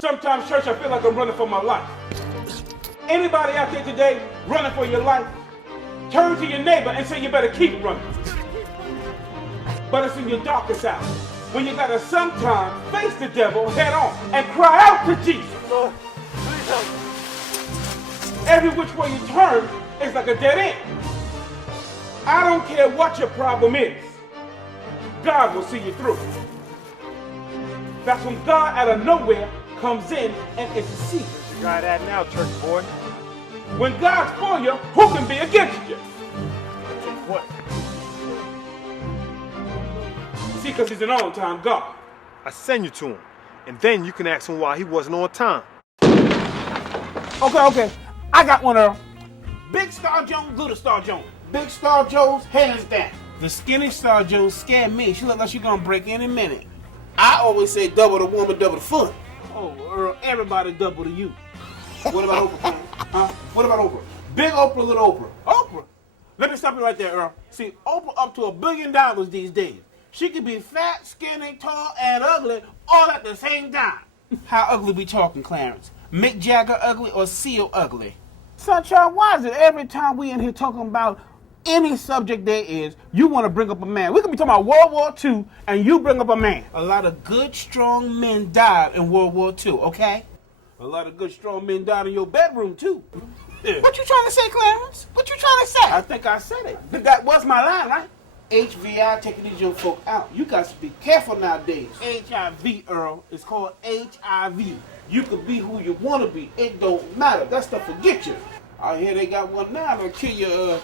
Sometimes, church, I feel like I'm running for my life. Anybody out there today running for your life? Turn to your neighbor and say you better keep running. But it's in your darkest hour when you gotta sometimes face the devil head on and cry out to Jesus. Lord, please help me. Every which way you turn is like a dead end. I don't care what your problem is. God will see you through. That's when God out of nowhere comes in and intercedes. You got that now, church boy. When God's for you, who can be against you? What? See, because he's an on-time God. I send you to him, and then you can ask him why he wasn't on time. Okay. I got one of them. Big Star Jones, Little Star Jones. Big Star Jones, hands down. The skinny Star Jones scared me. She looked like she gonna break any minute. I always say double the woman, double the fun. Oh, Earl, everybody double to you. What about Oprah, man? Huh? What about Oprah? Big Oprah, little Oprah. Oprah? Let me stop you right there, Earl. See, Oprah up to $1 billion these days. She can be fat, skinny, tall, and ugly all at the same time. How ugly we talking, Clarence? Mick Jagger ugly or Seal ugly? Sunshine, why is it every time we in here talking about any subject there is, you want to bring up a man? We could be talking about World War II, and you bring up a man. A lot of good, strong men died in World War II, okay? A lot of good, strong men died in your bedroom, too. Yeah. What you trying to say, Clarence? What you trying to say? I think I said it. That was my line, right? HVI taking these young folk out. You got to be careful nowadays. HIV, Earl. It's called HIV. You can be who you want to be. It don't matter. That stuff will get you. I hear they got one now that'll kill you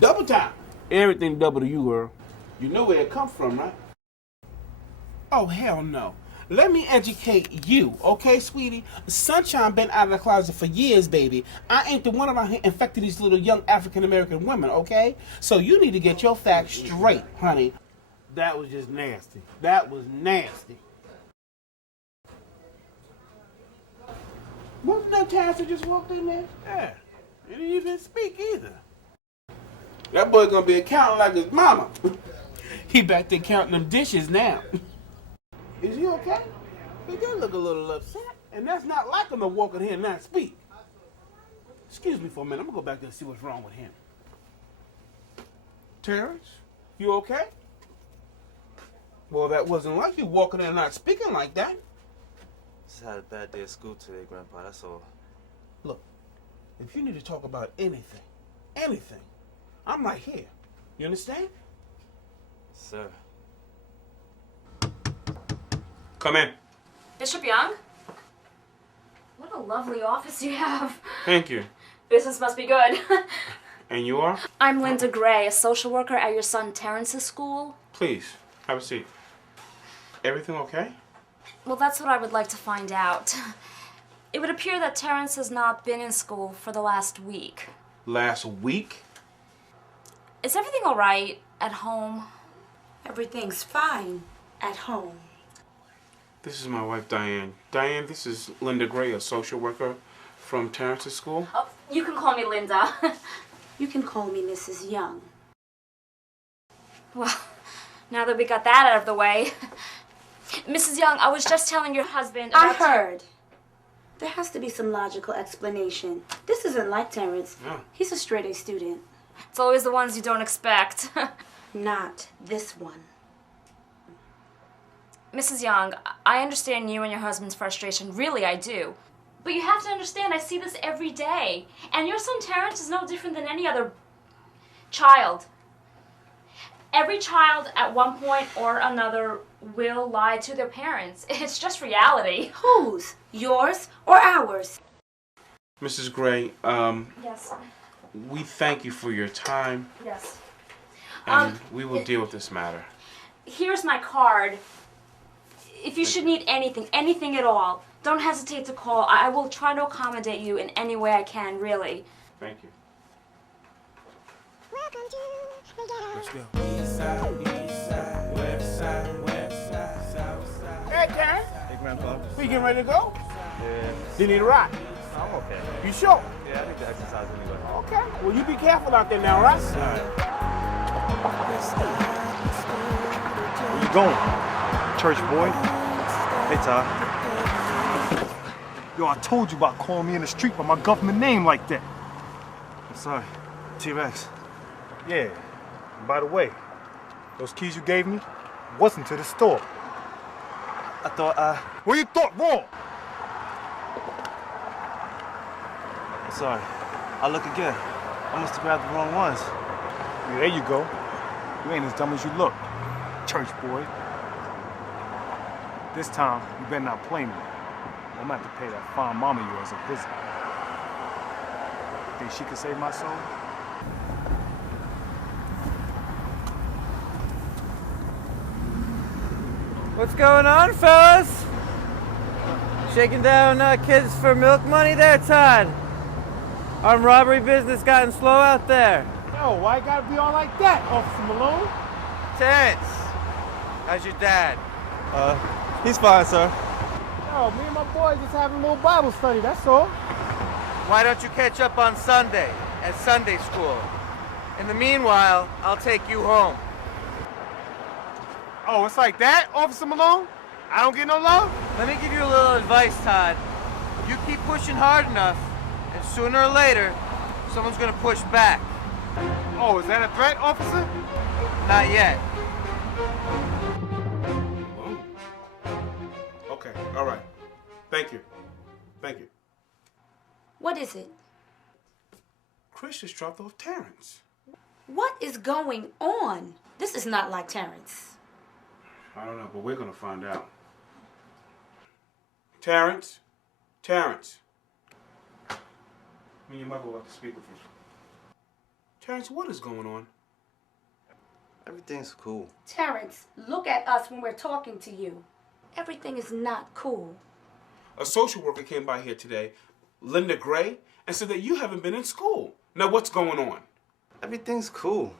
double time. Everything double to you, Earl. You know where it come from, right? Oh, hell no. Let me educate you, okay, sweetie? Sunshine been out of the closet for years, baby. I ain't the one around here infecting these little young African-American women, okay? So you need to get your facts straight, honey. That was just nasty. That was nasty. Wasn't that Terrence that just walked in there? Yeah. He didn't even speak either. That boy gonna be accounting like his mama. He back there counting them dishes now. Is he okay? He did look a little upset. And that's not like him to walk in here and not speak. Excuse me for a minute. I'm gonna go back there and see what's wrong with him. Terrence, you okay? Well, that wasn't like you walking in and not speaking like that. Just had a bad day at school today, Grandpa, that's all. Look, if you need to talk about anything, I'm right here. You understand? Sir. Come in. Bishop Young? What a lovely office you have. Thank you. Business must be good. And you are? I'm Linda Gray, a social worker at your son Terrence's school. Please, have a seat. Everything okay? Well, that's what I would like to find out. It would appear that Terrence has not been in school for the last week. Last week? Is everything all right at home? Everything's fine at home. This is my wife, Diane. Diane, this is Linda Gray, a social worker from Terrence's school. Oh, you can call me Linda. You can call me Mrs. Young. Well, now that we got that out of the way. Mrs. Young, I was just telling your husband about... I heard. There has to be some logical explanation. This isn't like Terrence. Yeah. He's a straight-A student. It's always the ones you don't expect. Not this one. Mrs. Young, I understand you and your husband's frustration. Really, I do. But you have to understand, I see this every day. And your son Terrence is no different than any other child. Every child at one point or another will lie to their parents. It's just reality. Whose? Yours or ours? Mrs. Gray, Yes. we thank you for your time, Yes. and we will deal with this matter. Here's my card. If you should need anything at all, don't hesitate to call. I will try to accommodate you in any way I can, really. Thank you. Welcome to the ghetto. Let's go. East side, west side, west side, south side. Hey, Karen. Hey, Grandpa. We getting ready to go? Yeah, Do you need a ride? I'm okay. You sure? Yeah, I need to exercise anyway. Okay. Well, you be careful out there now, right? Where you going? Church boy? Hey, Ty. Yo, I told you about calling me in the street by my government name like that. I'm sorry. T-Rex. Yeah. And by the way, those keys you gave me wasn't to the store. I thought Well, you thought wrong. I'm sorry. I'll look again. I must have grabbed the wrong ones. Yeah, there you go. You ain't as dumb as you look, church boy. This time, you better not play me. I'm gonna have to pay that fine mama of yours a visit. Think she can save my soul? What's going on, fellas? Shaking down kids for milk money there, Todd? Armed robbery business gotten slow out there. Yo, why you gotta be all like that, Officer Malone? Terrence, how's your dad? He's fine, sir. Yo, me and my boys just having a little Bible study, that's all. Why don't you catch up on Sunday at Sunday school? In the meanwhile, I'll take you home. Oh, it's like that, Officer Malone? I don't get no love? Let me give you a little advice, Todd. You keep pushing hard enough, and sooner or later, someone's gonna push back. Oh, is that a threat, officer? Not yet. Okay, all right. Thank you. Thank you. What is it? Chris just dropped off Terrence. What is going on? This is not like Terrence. I don't know, but we're gonna find out. Terrence? Terrence. Me and your mother would like to speak with you. Terrence, what is going on? Everything's cool. Terrence, look at us when we're talking to you. Everything is not cool. A social worker came by here today, Linda Gray, and said that you haven't been in school. Now what's going on? Everything's cool.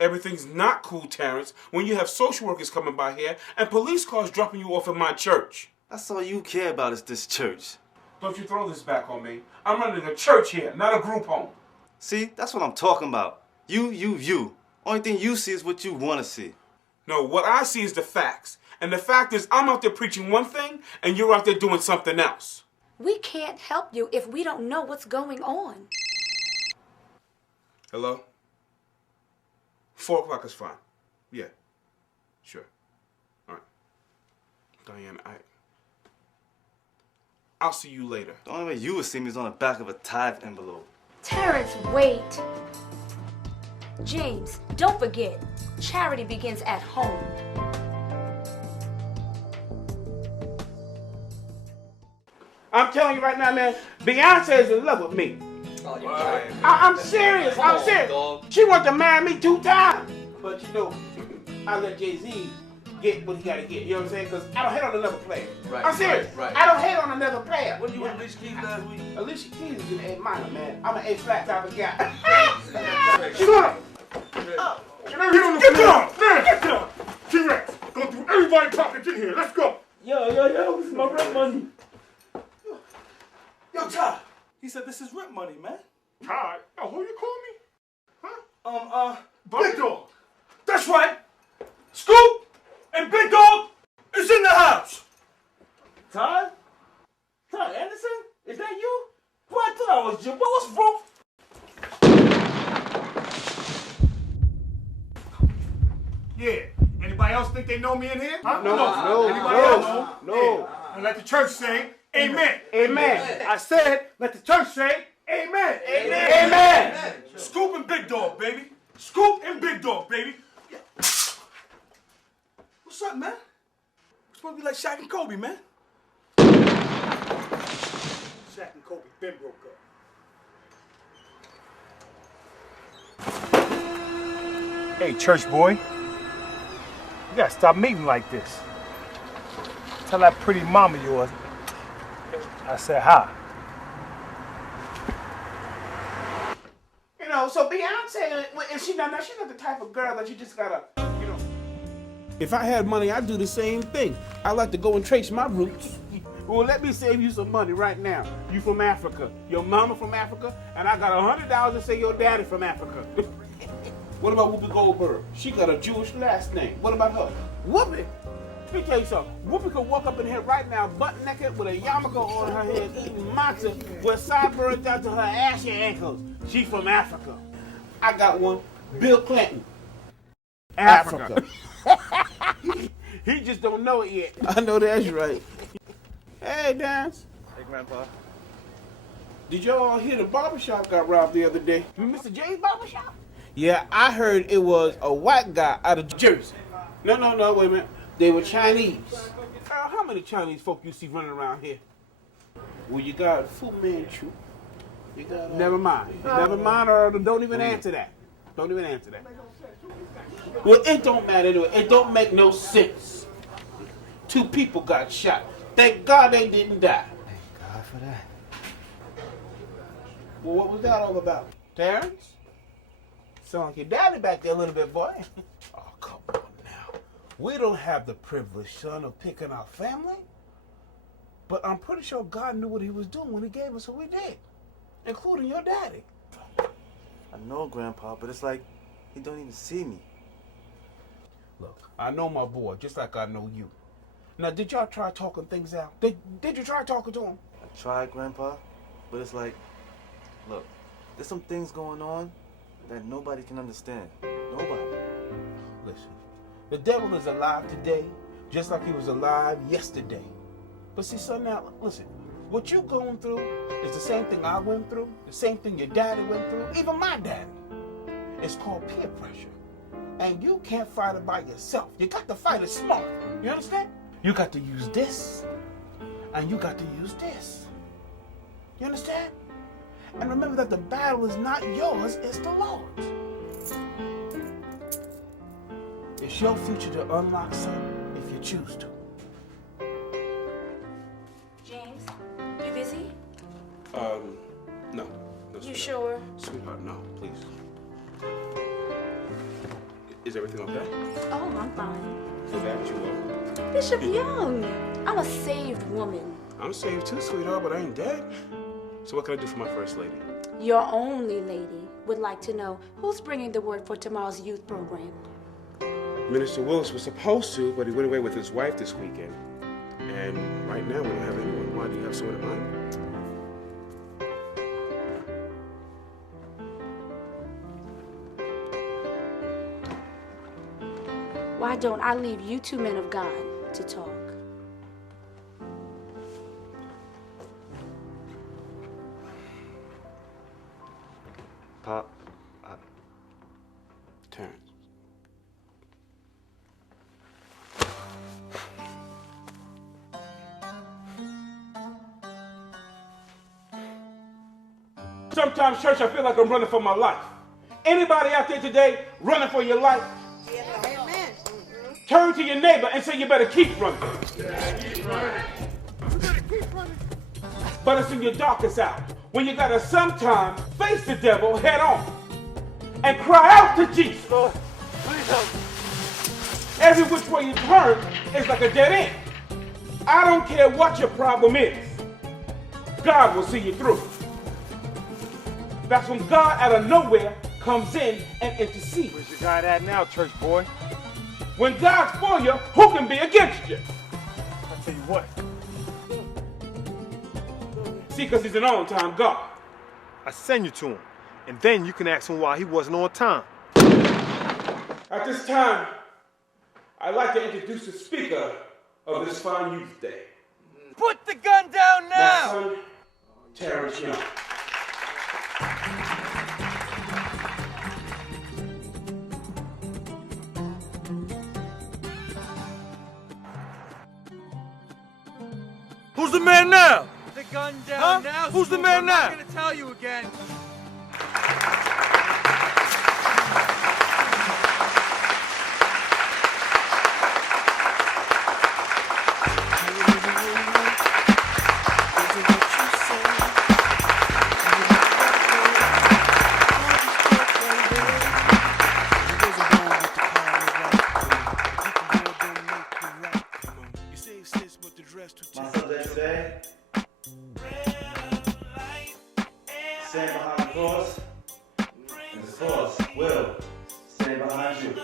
Everything's not cool, Terrence, when you have social workers coming by here and police cars dropping you off at my church. That's all you care about is this church. Don't you throw this back on me. I'm running a church here, not a group home. See, that's what I'm talking about. You. Only thing you see is what you want to see. No, what I see is the facts. And the fact is, I'm out there preaching one thing, and you're out there doing something else. We can't help you if we don't know what's going on. Hello? 4 o'clock is fine. Yeah. Sure. All right. Diane, I'll see you later. The only way you would see me is on the back of a tithe envelope. Terrence, wait. James, don't forget, charity begins at home. I'm telling you right now, man, Beyonce is in love with me. I'm serious. I'm serious. She wanted to marry me 2 times. But you know, I let Jay-Z get what he got to get. You know what I'm saying? Because I don't hate on another player. Right, I'm serious. right. I don't hate on another player. What did you want Alicia Keys last week? Alicia Keys is an A minor, man. I'm an A flat type of guy. She's on it. Get down! Man, get down! T-Rex, go through everybody's pockets in here. Let's go! Yo, this is my rent money. Yo, Todd. He said this is rent money, man. Todd? Oh, who you call me? Huh? Big Dog. That's right. Scoop and Big Dog is in the house. Todd? Todd Anderson? Is that you? Boy, I thought I was you. Boy, what's wrong? Yeah. Anybody else think they know me in here? Huh? No. Anybody else? No. And let the church say, amen. Amen. I said, let the church say, amen. Amen. Scoop and Big Dog, baby. Scoop and Big Dog, baby. Yeah. What's up, man? We're supposed to be like Shaq and Kobe, man. Shaq and Kobe been broke up. Hey, church boy. You gotta stop meeting like this. Tell that pretty mama of yours I said hi. You know, so Beyonce, is she not? She's not the type of girl that you just gotta, you know. If I had money, I'd do the same thing. I like to go and trace my roots. Well, let me save you some money right now. You from Africa, your mama from Africa, and I got $100 to say your daddy from Africa. What about Whoopi Goldberg? She got a Jewish last name. What about her? Whoopi. Let me tell you something. Whoopi could walk up in here right now, butt naked, with a yarmulke on her head, eating matzo, with sideburns down to her ashy ankles. She from Africa. I got one. Bill Clinton. Africa. He just don't know it yet. I know that's right. Hey, Dance. Hey, Grandpa. Did y'all hear the barbershop got robbed the other day? Mr. J's barbershop? Yeah, I heard it was a white guy out of Jersey. No, wait a minute. They were Chinese. How many Chinese folk you see running around here? Well, you got Fu Manchu. You got, never mind, or don't even answer that. Don't even answer that. Well, it don't matter anyway. It don't make no sense. 2 people got shot. Thank God they didn't die. Thank God for that. Well, what was that all about? Terrence? Sound like your daddy back there a little bit, boy. Oh, come on now. We don't have the privilege, son, of picking our family. But I'm pretty sure God knew what he was doing when he gave us what we did, including your daddy. I know, Grandpa, but it's like he don't even see me. Look, I know my boy just like I know you. Now, did y'all try talking things out? Did you try talking to him? I tried, Grandpa, but it's like, look, there's some things going on that nobody can understand. Nobody. Listen, the devil is alive today just like he was alive yesterday. But see, son, now, listen, what you going through is the same thing I went through, the same thing your daddy went through, even my daddy. It's called peer pressure. And you can't fight it by yourself. You got to fight it smart. You understand? You got to use this, and you got to use this. You understand? And remember that the battle is not yours, it's the Lord's. It's your future to unlock, son, if you choose to. James, you busy? No. You sure? Sweetheart, no, please. Is everything okay? Oh, I'm fine. For that, you will. Bishop Young, I'm a saved woman. I'm saved too, sweetheart, but I ain't dead. So what can I do for my first lady? Your only lady would like to know who's bringing the word for tomorrow's youth program. Minister Willis was supposed to, but he went away with his wife this weekend. And right now we don't have anyone. Why do you have someone in mind? Why don't I leave you 2 men of God to talk? Pop, Terrence. Sometimes, church, I feel like I'm running for my life. Anybody out there today running for your life? Amen. Turn to your neighbor and say you better keep running. But it's in your darkest hour when you gotta sometimes face the devil head on and cry out to Jesus. Lord, please help me. Every which way you turn is like a dead end. I don't care what your problem is. God will see you through. That's when God out of nowhere comes in and intercedes. Where's your God at now, church boy? When God's for you, who can be against you? I'll tell you what. See, because he's an on-time God. I send you to him, and then you can ask him why he wasn't on time. At this time, I'd like to introduce the speaker of this fine youth day. Put the gun down My now! son, Terrence Young. Who's the man now? The gun down now. Who's the Scoop. man I'm now? not gonna tell you again. my subject today, stand behind the cross, and the cross will stand behind you.